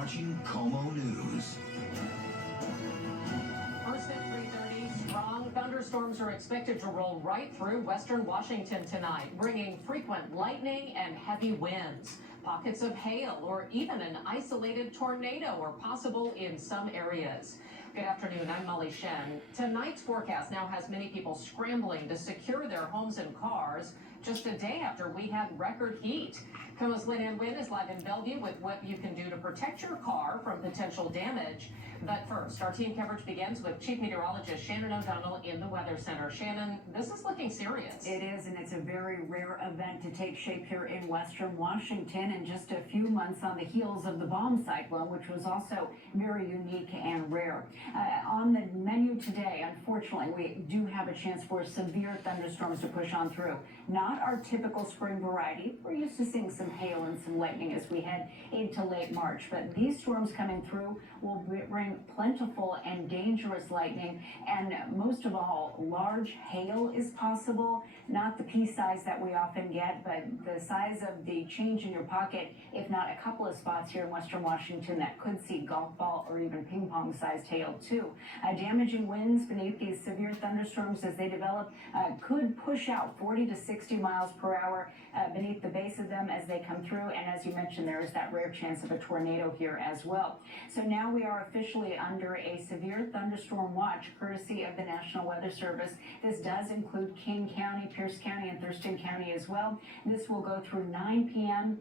watching Como News. First at 3:30, strong thunderstorms are expected to roll right through western Washington tonight, bringing frequent lightning and heavy winds. Pockets of hail or even an isolated tornado are possible in some areas. Good afternoon, I'm Molly Shen. Tonight's forecast now has many people scrambling to secure their homes and cars just a day after we had record heat. Como's Lynn Wynn is live in Bellevue with what you can do to protect your car from potential damage. But first, our team coverage begins with Chief Meteorologist Shannon O'Donnell in the Weather Center. Shannon, this is looking serious. It is, and it's a very rare event to take shape here in western Washington, and just a few months on the heels of the bomb cyclone, which was also very unique and rare. On the menu today, unfortunately, we do have a chance for severe thunderstorms to push on through. Not our typical spring variety. We're used to seeing some hail and some lightning as we head into late March, but these storms coming through will bring plentiful and dangerous lightning, and most of all, large hail is possible. Not the pea size that we often get, but the size of the change in your pocket, if not a couple of spots here in western Washington that could see golf ball or even ping pong sized hail too. Damaging winds beneath these severe thunderstorms as they develop could push out 40 to 60 miles per hour beneath the base of them as they come through, and as you mentioned, there is that rare chance of a tornado here as well. So now we are officially under a severe thunderstorm watch courtesy of the National Weather Service. This does include King County, Pierce County, and Thurston County as well. This will go through 9 p.m.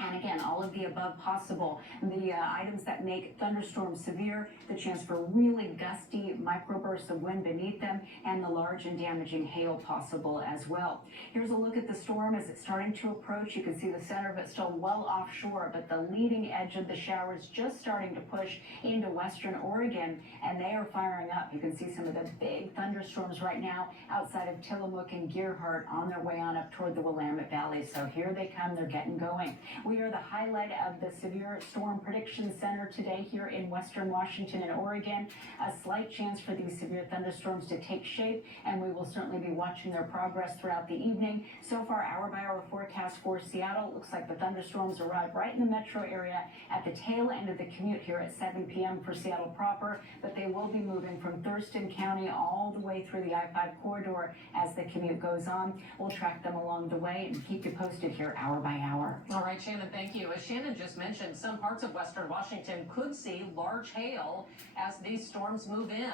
And again, all of the above possible. The items that make thunderstorms severe, the chance for really gusty microbursts of wind beneath them, and the large and damaging hail possible as well. Here's a look at the storm as it's starting to approach. You can see the center of it still well offshore, but the leading edge of the showers just starting to push into western Oregon, and they are firing up. You can see some of the big thunderstorms right now outside of Tillamook and Gerhardt on their way on up toward the Willamette Valley. So here they come, they're getting going. We are the highlight of the Severe Storm Prediction Center today here in western Washington and Oregon. A slight chance for these severe thunderstorms to take shape, and we will certainly be watching their progress throughout the evening. So far, hour-by-hour forecast for Seattle. It looks like the thunderstorms arrive right in the metro area at the tail end of the commute here at 7 p.m. for Seattle proper, but they will be moving from Thurston County all the way through the I-5 corridor as the commute goes on. We'll track them along the way and keep you posted here hour by hour. All right, Shannon, thank you. As Shannon just mentioned, some parts of western Washington could see large hail as these storms move in,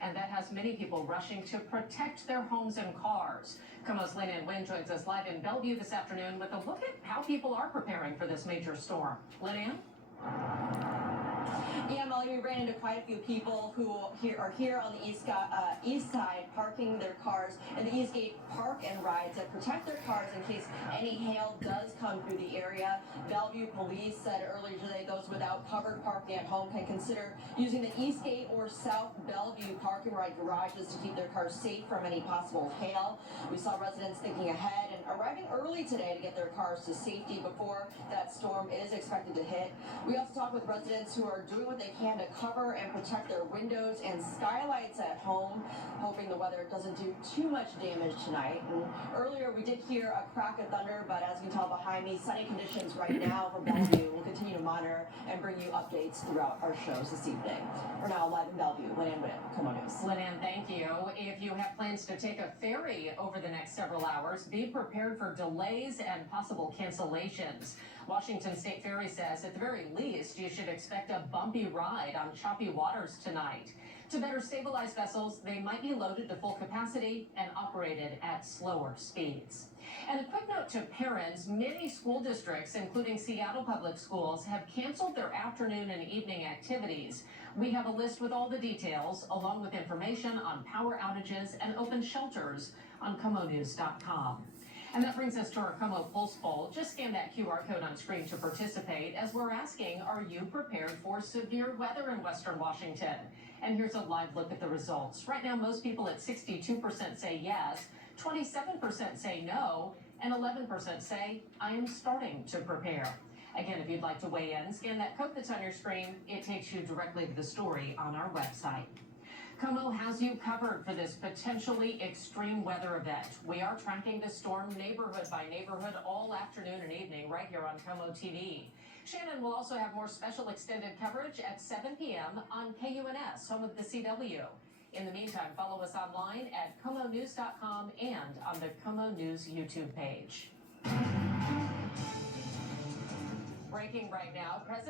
and that has many people rushing to protect their homes and cars. Como's Lynn Wynn joins us live in Bellevue this afternoon with a look at how people are preparing for this major storm. Lynn? Yeah, Molly, we ran into quite a few people who are here on the east side parking their cars in the East Gate Park and Ride to protect their cars in case any hail does come through the area. Bellevue police said earlier today those without covered parking at home can consider using the East Gate or South Bellevue Park and Ride garages to keep their cars safe from any possible hail. We saw residents thinking ahead and arriving early today to get their cars to safety before that storm is expected to hit. We also talked with residents who are doing what they can to cover and protect their windows and skylights at home, hoping the weather doesn't do too much damage tonight. And earlier we did hear a crack of thunder, but as you can tell behind me, sunny conditions right now for Bellevue. We'll continue to monitor and bring you updates throughout our shows this evening. We're now live in Bellevue. Lynn Wynn, Como News. Lynn, thank you. If you have plans to take a ferry over the next several hours, be prepared for delays and possible cancellations. Washington State Ferry says at the very least you should expect a bumpy ride on choppy waters tonight. To better stabilize vessels, they might be loaded to full capacity and operated at slower speeds. And a quick note to parents, many school districts, including Seattle Public Schools, have canceled their afternoon and evening activities. We have a list with all the details, along with information on power outages and open shelters on comonews.com. And that brings us to our Como Pulse Poll. Just scan that QR code on screen to participate as we're asking, are you prepared for severe weather in western Washington? And here's a live look at the results. Right now, most people at 62% say yes, 27% say no, and 11% say, I am starting to prepare. Again, if you'd like to weigh in, scan that code that's on your screen. It takes you directly to the story on our website. Como has you covered for this potentially extreme weather event. We are tracking the storm neighborhood by neighborhood all afternoon and evening right here on Como TV. Shannon will also have more special extended coverage at 7 p.m. on KUNS, home of the CW. In the meantime, follow us online at KomoNews.com and on the Como News YouTube page. Breaking right now, President